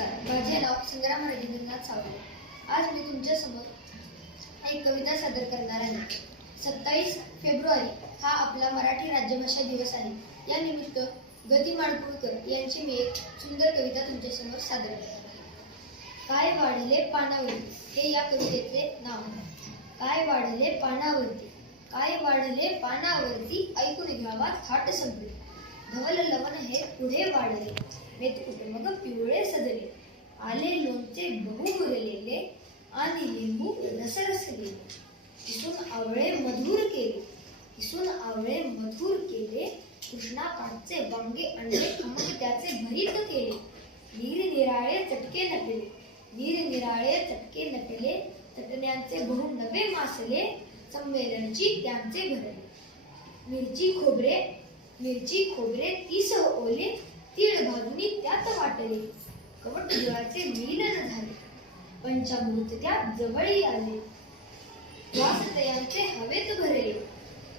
नमस्कार. माझे नाव संग्राम रवींद्रनाथ सावळे आज मी तुमच्यासमोर एक कविता सादर करणार आहे. सत्तावीस फेब्रुवारी हा आपला मराठी राज्यभाषा दिवस आहे. या निमित्त गती माडगुळकर यांची मी एक सुंदर कविता तुमच्यासमोर सादर करते काय वाढले पानावरती? हे या कवितेचे नाव आहे. काय वाढले पानावरती? काय वाढले पानावरती? ऐकून घ्यावा थाट संपली. धवल लवण हे पुढे वाढले. मेत मग पिवळे सजले. आले लोणचे बहु मुरलेले आणि लिंबू रसरसले. किसून आवळे मधुर केले. किसून आवळे मधुर केले. कृष्णा काठचे वांगे अंडे खमंग त्याचे भरीत केले. निरनिराळे चटके नटले. निरनिराळे चटके नटले. चटण्यांचे बहु नवे मासले. संमेलनची त्यांचे भरले. मिरची खोबरे मिरची खोबरे तीस ओले तीळ भाजूनी त्यात वाटले. कवट जीवाचे मिलन झाले. पंचामृत त्या जवळी आले. वासतयांचे हवेत भरले.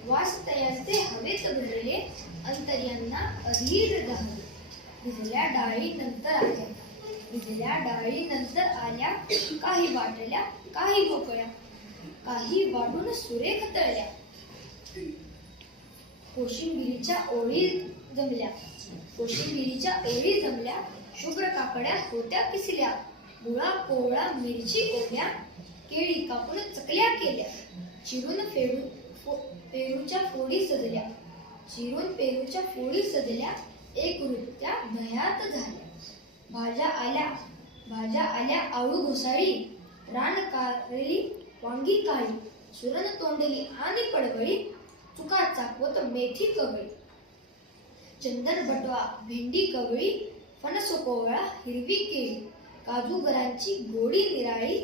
वासतयांचे हवेत भरले. अंतर्यांना अधीर दाहले भिजल्या डाळी नंतर आल्या. भिजल्या डाळी नंतर आल्या. काही वाटल्या काही भोकळ्या काही वाढून सुरेख तळल्या. कोशिंबिरीच्या ओळी जमल्या. कोशिंबिरीच्या ओळी जमल्या शुभ्र काकड्या होत्या किसल्या मुळा कोवळा मिरची ओल्या केळी कापून चकल्या केल्या. चिरून फेडू फो- पेरूच्या फोडी सजल्या. चिरून पेरूच्या फोडी सजल्या एक रूप दह्यात झाल्या. भाज्या आल्या. भाज्या आल्या आळू घोसाळी रान कारली वांगी काळी सुरण तोंडली आणि पडवळी तुका चाकवत मेथी कवळी चंदन भटवा भेंडी कवळी फणस कोवळा हिरवी केळी काजूगरांची गोडी निराळी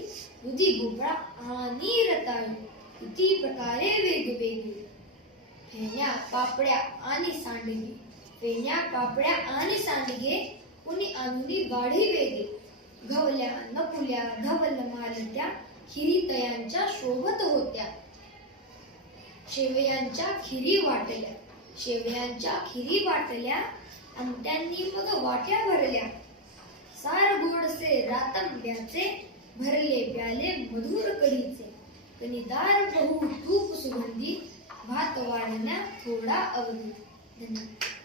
दुधी भोपळा आणि रताळी. किती प्रकारे वेगवेगळी. फेण्या पापड्या आणि सांडगे. फेण्या पापड्या आणि सांडगे कुणी आणली गाढी वेगे. घवल्या नपुल्या धवल मालत्या खिरी तयांच्या शोभत होत्या. शेवयांच्या खिरी वाटल्या. शेवयांच्या खिरी वाटल्या आणि त्यांनी मग वाट्या भरल्या. सार गोडसे रातंब्याचे भरले प्याले मधुर कढीचे. कणीदार बहु तूप सुगंधी भात वाढण्या थोडा अवधी. धन्यवाद.